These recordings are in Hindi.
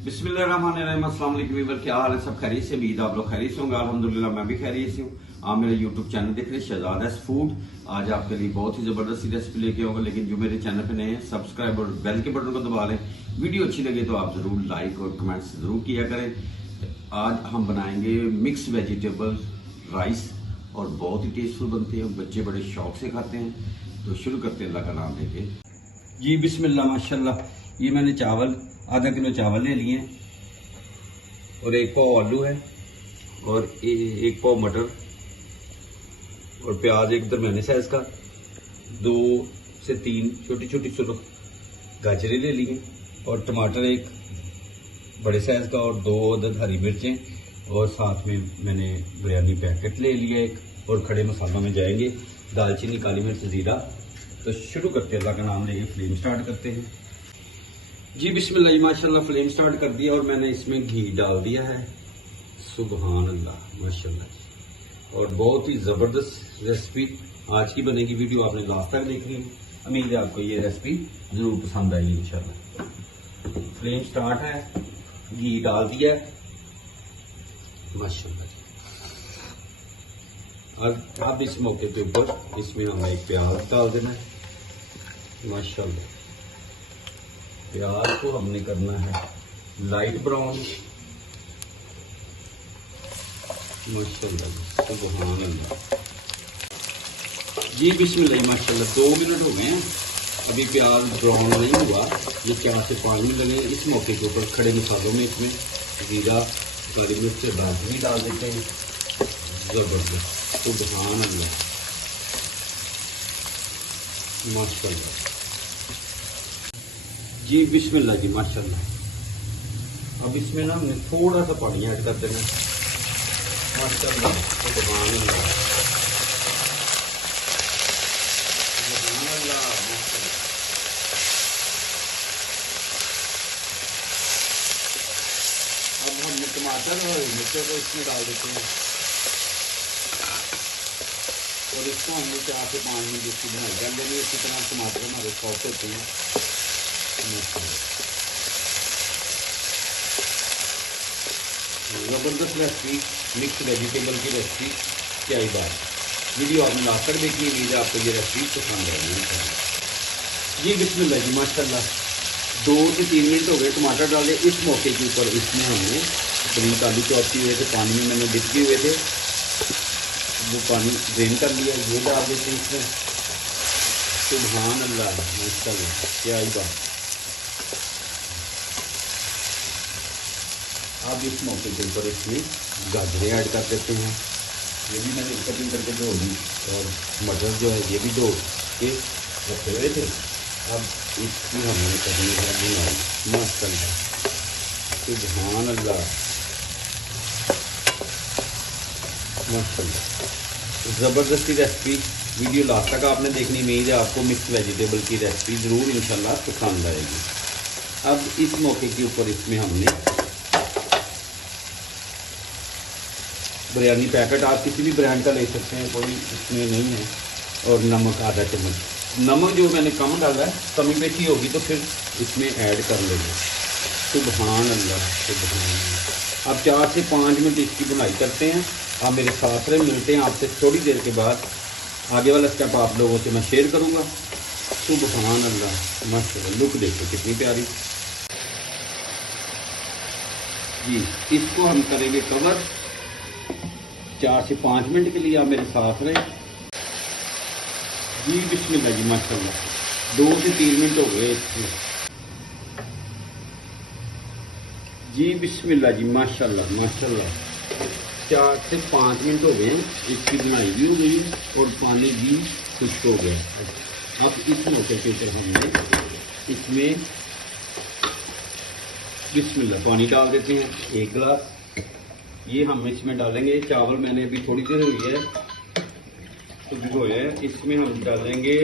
बिस्मिल्लाहिर्रहमानिर्रहीम। अस्सलाम वालेकुम वीवर, क्या हाल है? सब खैरियत से? उम्मीद आप लोग खैरियत से होंगे। अल्हम्दुलिल्लाह मैं भी खैरियत से हूँ। आप मेरे यूट्यूब चैनल देख रहे हैं शहजाद फूड। आज आपके लिए बहुत ही जबरदस्त रेसिपी लेके आऊंगा, लेकिन जो मेरे चैनल पे नए हैं सब्सक्राइब और बेल के बटन को दबा लें। वीडियो अच्छी लगे तो आप जरूर लाइक और कमेंट्स जरूर किया करें। आज हम बनाएंगे मिक्स वेजिटेबल राइस और बहुत ही टेस्टफुल बनते हैं, बच्चे बड़े शौक से खाते हैं। तो शुरू करते हैं अल्लाह का नाम लेके। जी बिस्मिल्लाह माशाल्लाह। ये मैंने चावल आधा किलो चावल ले लिए और एक पाव आलू है और एक पाव मटर और प्याज एक दरमियाने साइज का, 2 से 3 छोटी छोटी सुरख गाजरें ले लिए और टमाटर एक बड़े साइज का और 2 अदद हरी मिर्चें और साथ में मैंने बिरयानी पैकेट ले लिया एक। और खड़े मसालों में जाएंगे दालचीनी, काली मिर्च, जीरा। तो शुरू करते हैं, अल्लाह का नाम लेके फ्लेम स्टार्ट करते हैं। जी बिस्मिल्लाह माशाल्लाह। फ्लेम स्टार्ट कर दिया और मैंने इसमें घी डाल दिया है। सुभान अल्लाह माशाल्लाह। और बहुत ही ज़बरदस्त रेसिपी आज की बनेगी। वीडियो आपने लास्ट तक देखनी है। उम्मीद है आपको ये रेसिपी ज़रूर पसंद आएगी इंशाल्लाह। फ्लेम स्टार्ट है, घी डाल दिया है माशाल्लाह। अब इस मौके के ऊपर इसमें हमें एक प्याज डाल देना है माशाल्लाह। प्याज को हमने करना है लाइट ब्राउन माशाल्लाह। सुभान अल्लाह। जी बिस्मिल्लाह माशाल्लाह। 2 मिनट हो गए हैं, अभी प्याज ब्राउन नहीं हुआ। ये 4 से 5 मिनट लगे। इस मौके के ऊपर खड़े मसालों में इसमें जीरा, काली मिर्च, दालचीनी डाल देते हैं। जबरदस्त। सुभान अल्लाह माशाल्लाह। जी बिस्मिल्लाह जी माशाल्लाह। अब इसमें ना हमने थोड़ा सा पानी ऐड कर देना माशाल्लाह। सुभान अल्लाह सुभान अल्लाह माशाल्लाह। अब हमने टमाटर और मिर्चों को इसमें डाल देते हैं और इसको हमने 4 से 5 मिनट इसकी बनाई कर लेंगे। इसी तरह टमाटर हमारे सॉफ्ट होते हैं। ज़बरदस्त रेसिपी, मिक्स वेजिटेबल की रेसिपी, क्या ही बात। वीडियो आपने लास्ट तक देखनी है, लीजिए आपको ये रेसिपी पसंद आएगी। जी बिस्मिल्लाह जी माशाल्लाह। 2 से 3 मिनट हो गए, टमाटर डाले। इस मौके के ऊपर इसमें हमने बरीक आलू चॉप किए हुए थे, पानी में मैंने डिप किए हुए थे, वो पानी ड्रेन कर लिया। ये डाल देते हैं इसमें। सुभान अल्लाह माशाल्लाह, क्या ही बात। अब इस मौके के ऊपर इसमें गाजरें ऐड कर देते हैं। ये भी मैंने कटिंग करके धो ली और मटर जो है ये भी धो के रखे हुए थे। अब इसकी हमने करनी है बुनाई माशाल्लाह। सुभान अल्लाह माशाल्लाह। ज़बरदस्ती रेसिपी, वीडियो लास्ट तक आपने देखनी। उम्मीद है आपको मिक्स वेजिटेबल की रेसिपी ज़रूर इंशाल्लाह पसंद आएगी। अब इस मौके के ऊपर इसमें हमने बिरयानी पैकेट, आप किसी भी ब्रांड का ले सकते हैं, कोई इसमें नहीं है। और नमक आधा चम्मच। नमक जो मैंने कम डाला है, कमी बेशी होगी तो फिर इसमें ऐड कर लेंगे। सुभान अल्लाह सुभान अल्लाह। अब 4 से 5 मिनट इसकी बुनाई करते हैं। आप मेरे साथ रहे, मिलते हैं आपसे थोड़ी देर के बाद। आगे वाला स्टेप आप लोगों से मैं शेयर करूँगा। सुभान अल्लाह माशाल्लाह। लुक देखो कितनी प्यारी। जी इसको हम करेंगे कवर 4 से 5 मिनट के लिए। आप मेरे साथ रहे। जी बिस्मिल्लाह जी माशाल्लाह। 2 से 3 मिनट हो गए इसमें। जी बिस्मिल्लाह जी माशाल्लाह माशाल्लाह। 4 से 5 मिनट हो गए हैं, इसकी बुनाई भी हो गई और पानी भी खुश्क हो गया। अब इस मौके के ऊपर हमने इसमें बिस्मिल्लाह पानी डाल देते हैं 1 गिलास। ये हम इसमें डालेंगे। चावल मैंने अभी थोड़ी देर हुई है तो भिगोए हैं। इसमें हम डालेंगे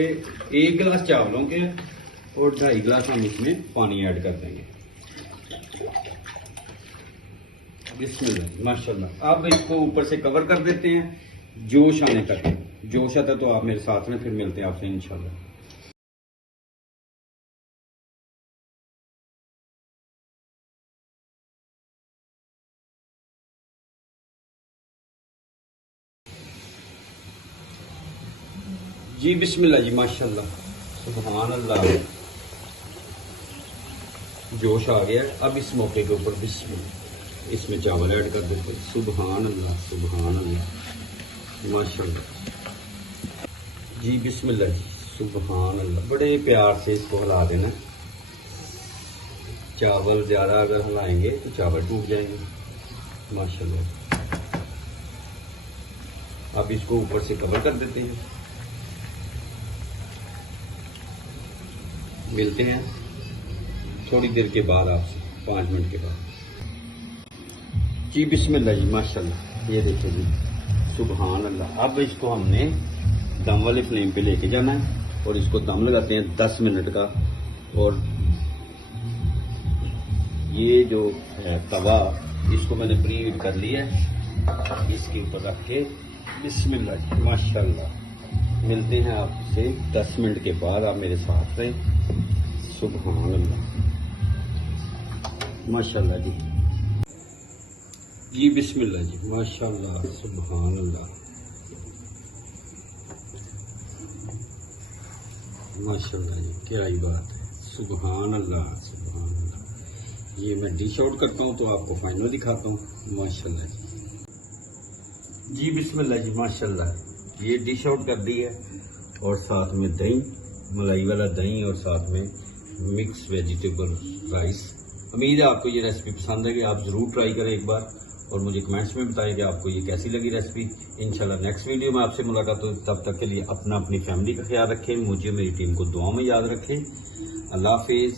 1 गिलास चावलों के और 2.5 गिलास हम इसमें पानी ऐड कर देंगे। बिस्मिल्लाह माशाल्लाह। अब इसको ऊपर से कवर कर देते हैं जोश आने तक। जोश आता तो आप मेरे साथ में, फिर मिलते हैं आपसे इंशाल्लाह। जी बिस्मिल्लाह जी, माशाल्लाह, सुभान अल्लाह, जोश आ गया। अब इस मौके के ऊपर बिस्मिल्लाह, इसमें चावल ऐड कर देते हैं। सुभान अल्लाह, सुभान अल्लाह, माशाल्लाह जी, बिस्मिल्लाह जी, सुभान अल्लाह। बड़े प्यार से इसको हिला देना। चावल ज़्यादा अगर हिलाएंगे तो चावल टूट जाएंगे। माशाल्लाह। अब इसको ऊपर से कवर कर देते हैं। मिलते हैं थोड़ी देर के बाद आपसे, 5 मिनट के बाद। जी बिस्मिल्लाह जी, माशाल्लाह, ये देखिए जी, सुभान अल्लाह। अब इसको हमने दम वाले फ्लेम पे लेके जाना है और इसको दम लगाते हैं 10 मिनट का। और ये जो है तवा, इसको मैंने प्री हीट कर लिया है, इसके ऊपर रख के बिस्मिल्लाह जी, माशाल्लाह। मिलते हैं आपसे 10 मिनट के बाद। आप मेरे साथ रहें। सुभान अल्लाह, माशाल्लाह जी, जी बिस्मिल्लाह जी, माशाल्लाह, सुभान अल्लाह, माशाल्लाह जी, क्या ही बात है। सुभान अल्लाह, सुभान अल्लाह। ये मैं डिश आउट करता हूँ तो आपको फाइनल दिखाता हूँ। माशाल्लाह जी, जी बिस्मिल्लाह जी, माशाल्लाह, ये डिश आउट कर दी है। और साथ में दही, मलाई वाला दही, और साथ में मिक्स वेजिटेबल राइस। उम्मीद है आपको ये रेसिपी पसंद है कि आप ज़रूर ट्राई करें एक बार, और मुझे कमेंट्स में बताएं कि आपको ये कैसी लगी रेसिपी। इंशाल्लाह नेक्स्ट वीडियो में आपसे मुलाकात हो। तब तक के लिए अपनी फैमिली का ख्याल रखें, मुझे मेरी टीम को दुआ में याद रखें। अल्लाह हाफिज़।